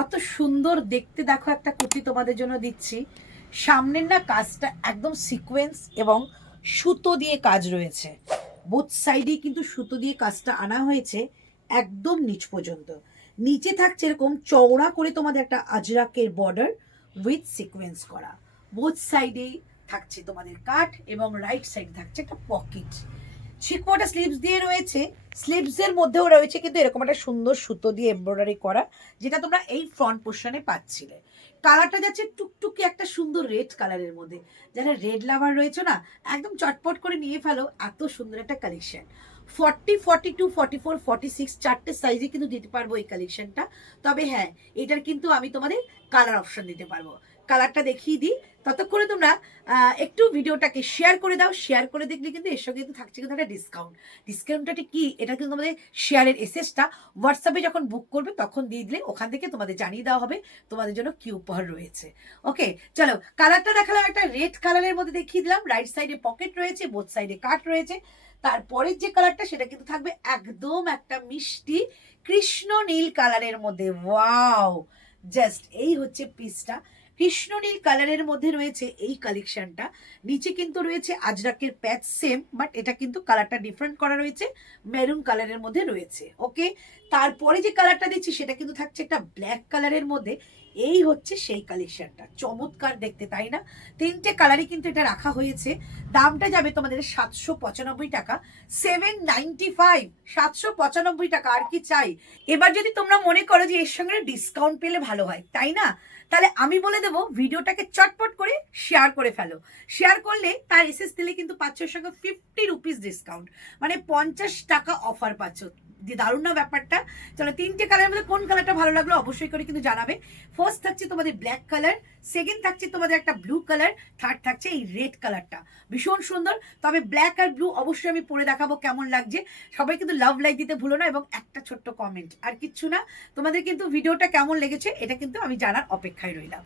কত সুন্দর দেখতে দেখো একটা কুর্তি তোমাদের জন্য দিচ্ছি। সামনের না কাজটা একদম সিকোয়েন্স এবং সুতো দিয়ে কাজ রয়েছে, বোথ সাইডেই কিন্তু সুতো দিয়ে কাজটা আনা হয়েছে একদম নিচ পর্যন্ত। নিচে থাকছে এরকম চওড়া করে তোমাদের একটা আজরাকের বর্ডার উইথ সিকোয়েন্স করা, বোথ সাইডেই থাকছে তোমাদের কাট এবং রাইট সাইডে থাকছে একটা পকেট। শিকোয়াটা স্লিভস দিয়ে রয়েছে, স্লিভসের মধ্যেও রয়েছে কিন্তু এরকম একটা সুন্দর সুতো দিয়ে এমব্রয়ডারি করা, যেটা তোমরা এই ফ্রন্ট পোর্শনে পাচ্ছিলে। কালারটা যাচ্ছে টুকটুকি একটা সুন্দর রেড কালারের মধ্যে, যারা রেড লাভার রয়েছে না একদম চটপট করে নিয়ে ফেলো, এত সুন্দর একটা কালেকশন। 40, 42, 44, 46 চারটে সাইজে কিন্তু দিতে পারবো এই কালেকশনটা। তবে হ্যাঁ, এটার কিন্তু আমি তোমাদের কালার অপশন দিতে পারবো। কালারটা দেখিয়ে দিই, ততক্ষণে তোমরা একটু ভিডিওটাকে শেয়ার করে দাও। শেয়ার করে দেখলে কিন্তু এর সঙ্গে কিন্তু থাকছে কিন্তু একটা ডিসকাউন্ট। ডিসকাউন্টটা কি, এটা কিন্তু তোমাদের শেয়ারের এসএসটা হোয়াটসঅ্যাপে যখন বুক করবে তখন দিয়ে দিলে ওখান থেকে তোমাদের জানিয়ে দেওয়া হবে তোমাদের জন্য কি উপহার রয়েছে। ওকে, চলো কালারটা দেখালাম, একটা রেড কালারের মধ্যে দেখিয়ে দিলাম। রাইট সাইডে পকেট রয়েছে, বোথ সাইডে কাট রয়েছে। তারপরের যে কালারটা সেটা কিন্তু থাকবে একদম একটা মিষ্টি কৃষ্ণ নীল কালারের মধ্যে। ওয়াও, জাস্ট এই হচ্ছে পিসটা, কৃষ্ণ নীল কালারের মধ্যে রয়েছে এই কালেকশনটা। নিচে কিন্তু রয়েছে আজরাকের প্যাচ সেম, বাট এটা কিন্তু কালারটা ডিফারেন্ট করা রয়েছে, মেরুন কালারের মধ্যে রয়েছে। ওকে, তারপরে যে কালারটা দিচ্ছি সেটা কিন্তু থাকছে একটা ব্ল্যাক কালারের মধ্যে। এই হচ্ছে সেই কালেকশনটা, চমৎকার দেখতে তাই না? তিনটে কালারই কিন্তু এটা রাখা হয়েছে। দামটা যাবে তোমাদের 795 টাকা, 795, 795 টাকা। আর কি চাই? এবার যদি তোমরা মনে করো যে এর সঙ্গে ডিসকাউন্ট পেলে ভালো হয়, তাই না, তাহলে আমি বলে দেবো ভিডিওটাকে চটপট করে শেয়ার করে ফেলো। শেয়ার করলে তার এসএস দিলে কিন্তু পাচ্ছ এর সঙ্গে 50 রুপিস ডিসকাউন্ট, মানে 50 টাকা অফার পাচ্ছ। দারুণ না ব্যাপারটা? চলো, তিনটে কালারের মধ্যে কোন কালারটা ভালো লাগলো অবশ্যই করে কিন্তু জানাবে। ফার্স্ট থাকছে তোমাদের ব্ল্যাক কালার, সেকেন্ড থাকছে তোমাদের একটা ব্লু কালার, থার্ড থাকছে এই রেড কালারটা। ভীষণ সুন্দর। তবে ব্ল্যাক আর ব্লু অবশ্যই আমি পরে দেখাবো কেমন লাগছে। সবাই কিন্তু লাভ লাইক দিতে ভুলো না, এবং একটা ছোট্ট কমেন্ট, আর কিচ্ছু না। তোমাদের কিন্তু ভিডিওটা কেমন লেগেছে এটা কিন্তু আমি জানার অপেক্ষায় রইলাম।